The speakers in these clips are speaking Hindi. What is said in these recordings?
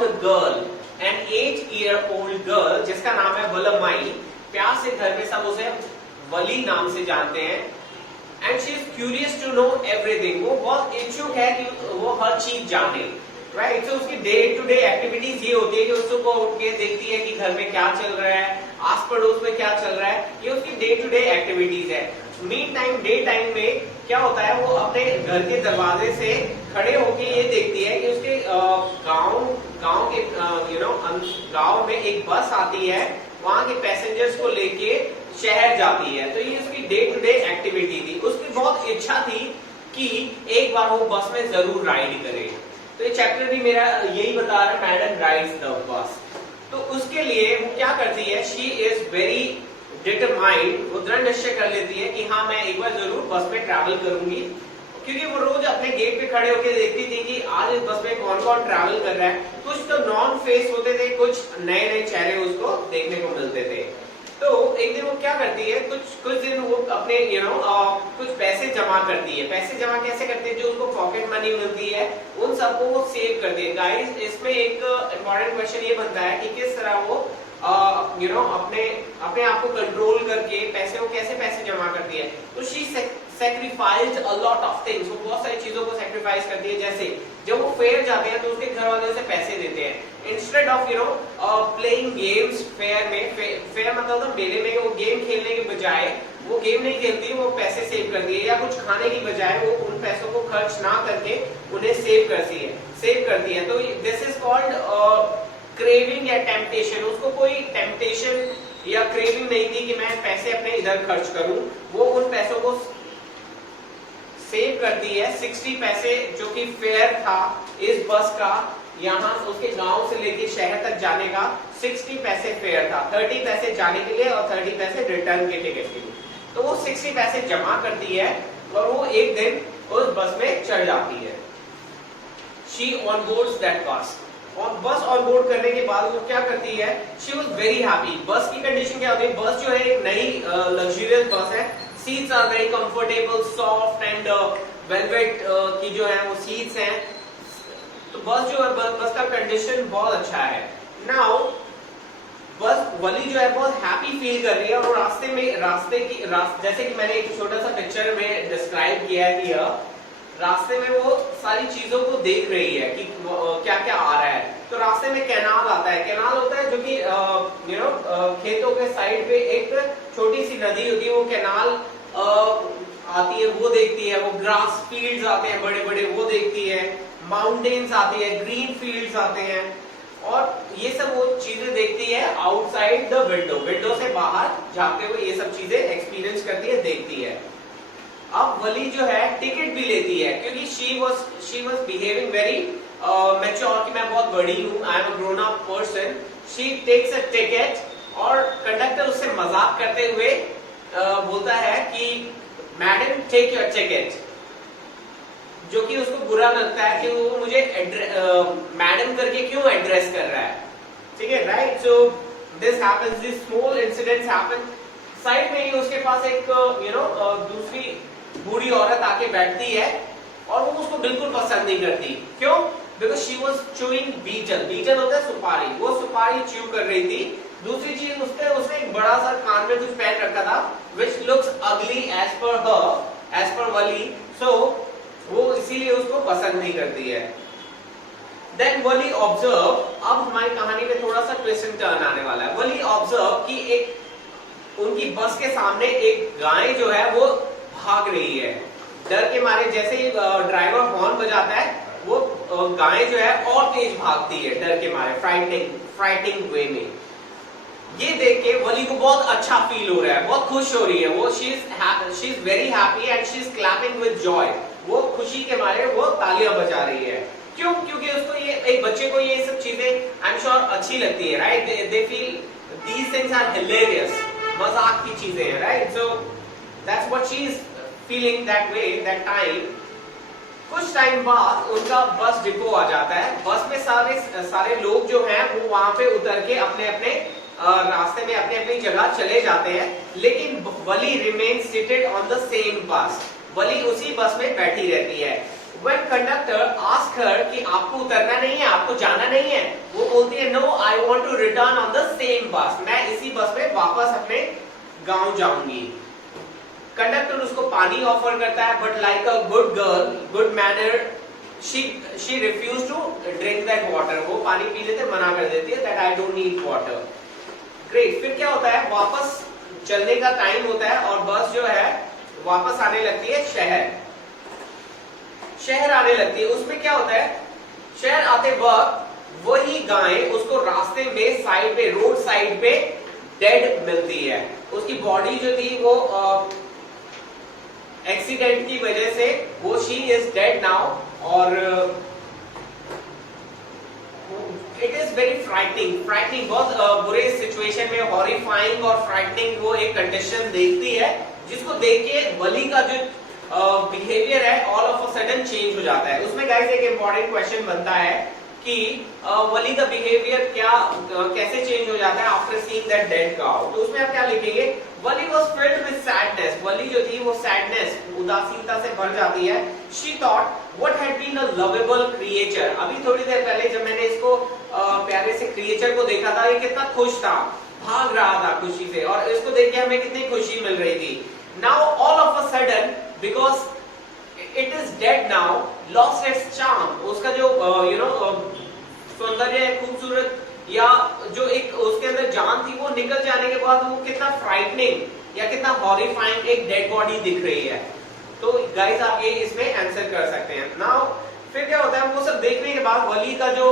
About a girl, an 8-year-old girl जिसका नाम है वलमाई। प्यार से घर में सब उसे वली नाम से जानते हैं। And she is curious to know everything, वो बहुत इच्छुक है कि वो हर चीज जाने, राइट। तो उसकी डे टू डे एक्टिविटीज ये होती है कि उसको सुबह उठ के देखती है कि घर में क्या चल रहा है, आस पड़ोस में क्या चल रहा है, ये उसकी डे टू डे एक्टिविटीज है। मीन टाइम, डे टाइम में क्या होता है, वो अपने घर के दरवाजे से खड़े होके ये देखती है कि उसके गांव के गांव में एक बस आती है, वहां के पैसेंजर्स को लेके शहर जाती है। तो ये उसकी डे टू डे एक्टिविटी थी। उसकी बहुत इच्छा थी कि एक बार वो बस में जरूर राइड करे। तो ये चैप्टर भी मेरा यही बता रहा है, मैडम राइड्स द बस। तो उसके लिए वो क्या करती है, शी इज वेरी डिटरमाइंड, वो दृढ़ निश्चय कर लेती है कि हाँ मैं एक बार जरूर बस में ट्रैवल करूंगी, क्योंकि वो रोज अपने गेट पे खड़े होकर देखती थी कि आज इस बस में कौन कौन ट्रैवल कर रहा है। कुछ तो नॉन फेस होते थे, कुछ नए नए चेहरे उसको देखने को मिलते थे। तो एक दिन वो क्या करती है, कुछ दिन वो अपने कुछ पैसे जमा करती है। पैसे जमा कैसे करती है, जो उसको पॉकेट मनी मिलती है उन सबको वो सेव करती है। गाइस, इसमें एक इम्पोर्टेंट क्वेश्चन ये बनता है कि किस तरह वो अपने आप को कंट्रोल करके पैसे को कैसे पैसे जमा करती है। तो she sacrificed a lot of things, वो बहुत सारी चीजों को सैक्रिफाइस करती है। जैसे जब वो फेयर जाते हैं तो उसके घर वाले उसे पैसे देते हैं। Instead of playing games fair में, फेयर मतलब मेले में वो गेम खेलने के बजाय वो गेम नहीं खेलती, वो पैसे सेव करती है, या कुछ खाने की बजाय वो उन पैसों को खर्च ना करके उन्हें सेव करती है। तो दिस इज कॉल्ड क्रेविंग या टेम्पटेशन। उसको कोई टेम्पटेशन या क्रेविंग नहीं थी कि मैं पैसे अपने इधर खर्च करूं, वो उन पैसों को सेव करती है। 60 पैसे जो कि फेयर था इस बस का, यहाँ उसके गांव से लेके शहर तक जाने का 60 पैसे फेयर था, 30 पैसे जाने के लिए और 30 पैसे रिटर्न के टिकट के लिए। तो वो 60 पैसे जमा करती है और वो एक दिन उस बस में चढ़ जाती है। शी ऑन बोर्ड्स दैट बस, और बस ऑन बोर्ड करने के बाद वो क्या करती है, शी वॉज वेरी हैप्पी। बस की कंडीशन क्या होती है, बस जो है एक नई लग्जरियस बस है, seats are very comfortable, soft and velvet की जो है वो सीट्स हैं। तो बस जो है, बस का कंडीशन बहुत अच्छा है। नाउ बस वली जो है बहुत हैप्पी फील कर रही है, और जैसे कि मैंने एक छोटा सा पिक्चर में डिस्क्राइब किया है कि रास्ते में वो सारी चीजों को देख रही है कि क्या क्या आ रहा है। तो रास्ते में कैनाल आता है, कैनाल होता है जो कि खेतों के साइड पे एक छोटी सी नदी होती है, वो कैनाल आती है, वो देखती है। वो ग्रास फील्ड्स आते हैं बड़े बड़े, वो देखती है। माउंटेन्स आती है, ग्रीन फील्ड्स आते हैं, और ये सब वो चीजें देखती है आउटसाइड द विंडो, विंडो से बाहर झांकते हुए ये सब चीजें एक्सपीरियंस करती है, देखती है। अब वली जो है टिकट भी लेती है, क्योंकि she was behaving very mature कि मैं बहुत बड़ी हूँ, I am a grown up person. She takes a ticket, और कंडक्टर उससे मजाक करते हुए बोलता है कि मैडम टेक योर टिकट, जो कि उसको बुरा लगता है कि वो मुझे मैडम करके क्यों एड्रेस कर रहा है, ठीक है, right. So this happens, this small incidents happen. Side में ही उसके पास एक दूसरी बूढ़ी औरत आके बैठती है, और वो उसको बिल्कुल पसंद नहीं करती। क्यों? Because she was chewing betel, betel होता है सुपारी, वो सुपारी च्यू कर रही थी। दूसरी चीज उसने एक बड़ा सा कान में कुछ पहन रखा था, विच लुक्स अगली एज पर हर, एज पर वली। सो वो इसीलिए उसको पसंद नहीं करती है। देन वली ऑब्जर्व, अब हमारी कहानी में थोड़ा सा ट्विस्ट एंड टर्न आने वाला है। वली ऑब्जर्व कि एक उनकी बस के सामने एक गाय जो है वो भाग रही है, डर के मारे। जैसे ही ड्राइवर हॉर्न बजाता है, वो गाय जो है और तेज भागती है डर के मारे, फ्राइटिंग वे में। ये देख के वली को बहुत अच्छा फील हो रहा है, बहुत खुश हो रही है वो। She is very happy and she is clapping with Joy. वो खुशी के मारे वो तालियां बजा रही है। क्यों? क्योंकि उसको ये, एक बच्चे को ये सब चीजें आई एम श्योर अच्छी लगती है, right. They feel these things are hilarious, मजाक की चीजें हैं, right. So that's what she is feeling that way that time. कुछ टाइम बाद उनका बस डिपो आ जाता है। बस में सारे लोग जो हैं वो वहां पे उतर के अपने अपने रास्ते में अपनी अपनी जगह चले जाते हैं, लेकिन Wally remain seated on the same bus. Wally उसी बस में बैठी रहती है। When conductor ask her कि आपको उतरना नहीं है, आपको जाना नहीं है, वो बोलती है no, I want to return on the same bus. मैं इसी बस में वापस अपने गांव जाऊंगी. कंडक्टर उसको पानी ऑफर करता है, but like a good girl, good manner, she refused to drink that water. वो पानी पी लेते मना कर देती है that I don't need water. Great. फिर क्या होता है, वापस चलने का टाइम होता है और बस जो है वापस आने लगती है शहर आने लगती है. उसमें क्या होता है, शहर आते वक्त वही गाय उसको रास्ते में साइड पे, रोड साइड पे डेड मिलती है. उसकी बॉडी जो थी वो एक्सीडेंट की वजह से वो शी इज डेड नाउ. और इट इज वेरी फ्राइटनिंग, बहुत बुरे सिचुएशन में, हॉरिफाइंग और फ्राइटनिंग वो एक कंडीशन देखती है, जिसको देख के वली का जो बिहेवियर है all of a sudden change हो जाता है. उसमें गाइस एक इंपॉर्टेंट क्वेश्चन बनता है कि वली का बिहेवियर कैसे चेंज हो जाता है after seeing that dead cow. तो उसमें आप क्या लिखेंगे, Valli was filled with sadness. Valli जो थी वो सैडनेस, उदासीनता से भर जाती है. She thought what had been a lovable creature. अभी थोड़ी देर पहले जब मैंने इसको प्यारे से क्रिएचर को देखा था, ये कितना खुश था, भाग रहा था खुशी से, और इसको देख के हमें कितनी खुशी मिल रही थी. Now all of a sudden, because it is dead now, lost its charm. उसका जो सौंदर्य, खूबसूरत, या जो एक उसके अंदर जान थी, वो निकल जाने के बाद वो कितना फ्राइटनिंग या कितना हॉरिफाइंग एक डेड बॉडी दिख रही है. तो गाइस आप ये इसमें आंसर कर सकते हैं. नाउ फिर क्या होता है, वो सब देखने के बाद वली का जो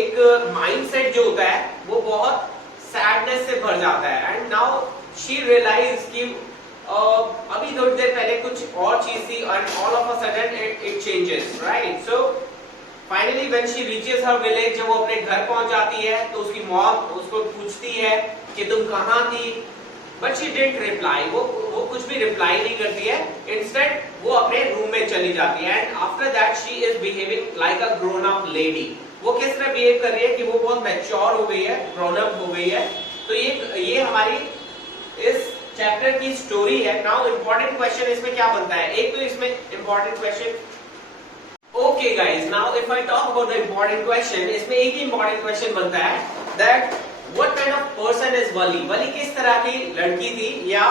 एक माइंडसेट जो होता है वो बहुत सैडनेस से भर जाता है. एंड नाउ शी रियलाइज कि अभी थोड़ी देर पहले कुछ और चीज थी, and all of a sudden it changes, right? So finally when she reaches her village, जब वो अपने घर पहुंच जाती है तो उसकी मॉम उसको पूछती है कि तुम कहाँ थी, but she didn't reply. वो कुछ भी रिप्लाई नहीं करती है. Instead वो अपने रूम में चली जाती है. And after that she is behaving like a grown up lady. वो किस तरह बिहेव कर रही है कि वो बहुत मैच्योर हो गई है, ग्रोन अप हो गई है. तो ये हमारी इस चैप्टर की स्टोरी है. नाउ इंपॉर्टेंट क्वेश्चन इसमें क्या बनता है, एक तो इसमें important question. Okay guys, now if I talk about the important question, इसमें एक ही इंपॉर्टेंट क्वेश्चन बनता है that what kind of person is Valli. Valli किस तरह की लड़की थी, या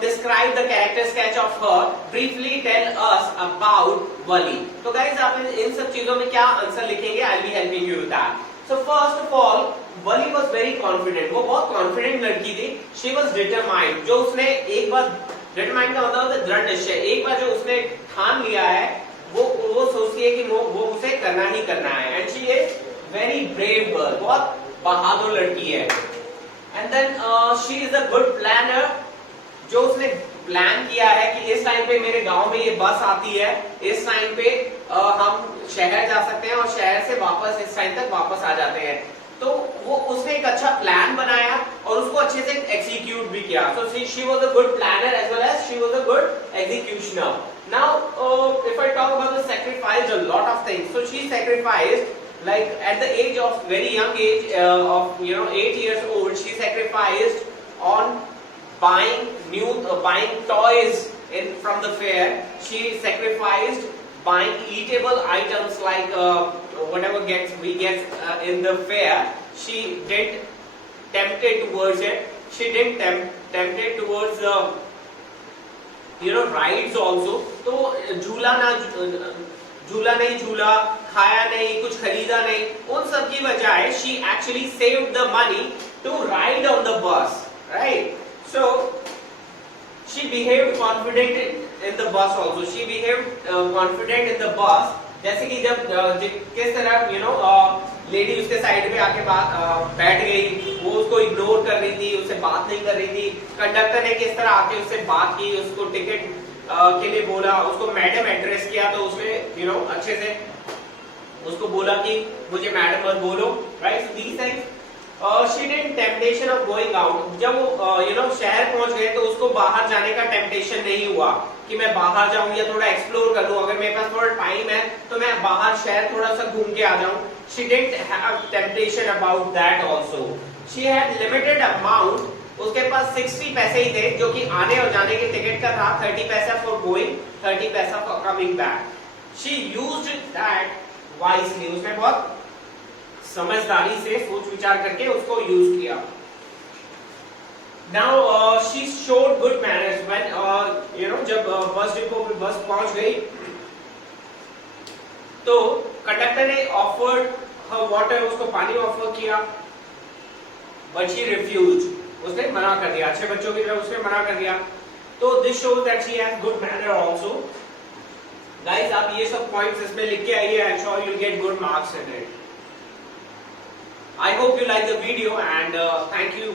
describe the character sketch of her, briefly tell us about Valli. तो गाइस आप इन सब चीजों में क्या आंसर लिखेंगे, I will be helping you with that. So first of all, Wali was very confident. वो बहुत कॉन्फिडेंट लड़की थी. She was determined. जो उसने एक बार, determined का मतलब होता है दृढ़ निश्चय, एक बार जो उसने ठान लिया है वो सोचती है कि वो उसे करना ही करना है. And she is very brave girl. बहुत बहादुर लड़की है. And then she is a good planner. जो उसने प्लान किया है कि इस टाइम पे मेरे गांव में ये बस आती है, इस टाइम पे हम शहर जा सकते हैं और शहर से वापस इस टाइम तक वापस आ जाते हैं. तो वो उसने एक अच्छा प्लान बनाया और उसको अच्छे से एग्जीक्यूट भी किया. So she was a good planner as well as she was a good executioner. Now if I talk about the sacrifice a lot of things. So she sacrificed like at the age of very young age of 8 years old, she sacrificed on buying toys from the fair. She sacrificed buying eatable items like whatever we get in the fair. She didn't tempted towards it. She didn't tempted towards rides also. तो झूला नहीं झूला, खाया नहीं, कुछ खरीदा नहीं, उन सब की बजाय she actually saved the money to ride on the bus, right? So she behaved confident in the bus also. She behaved confident in the bus. जैसे कि जब किस तरह लेडी उसके साइड पे आके बैठ गई, वो उसको इग्नोर कर रही थी, उससे बात नहीं कर रही थी. कंडक्टर ने किस तरह आके उससे बात की, उसको टिकट के लिए बोला, उसको मैडम एड्रेस किया, तो उसने अच्छे से उसको बोला कि मुझे मैडम मत बोलो, right? So these things. She didn't temptation of going out. जब वो शहर पहुंच गए तो उसको बाहर जाने का टेम्पटेशन नहीं हुआ कि मैं बाहर जाऊं या थोड़ा एक्सप्लोर कर लूं, अगर मेरे पास थोड़ा टाइम है तो मैं बाहर शहर थोड़ा सा घूम के आ जाऊं. She didn't have temptation about that also. She had limited amount उसके पास 60 पैसे ही थे, जो कि आने और जाने के टिकट का था, 30 पैसा फॉर गोइंग, 30 पैसा for coming back. She used that wisely, उसने बहुत समझदारी से सोच विचार करके उसको यूज किया। Now she showed good manners when जब बस डिपो पे बस पहुंच गई तो कंडक्टर ने ऑफर्ड हर वाटर, उसको पानी ऑफर किया, बट शी रिफ्यूज, उसने मना कर दिया, अच्छे बच्चों की तरह उसने मना कर दिया। तो this shows that she has good manner also. Guys आप ये सब पॉइंट्स इसमें लिख के आइए, I am sure you will get good marks in it. I hope you like the video and thank you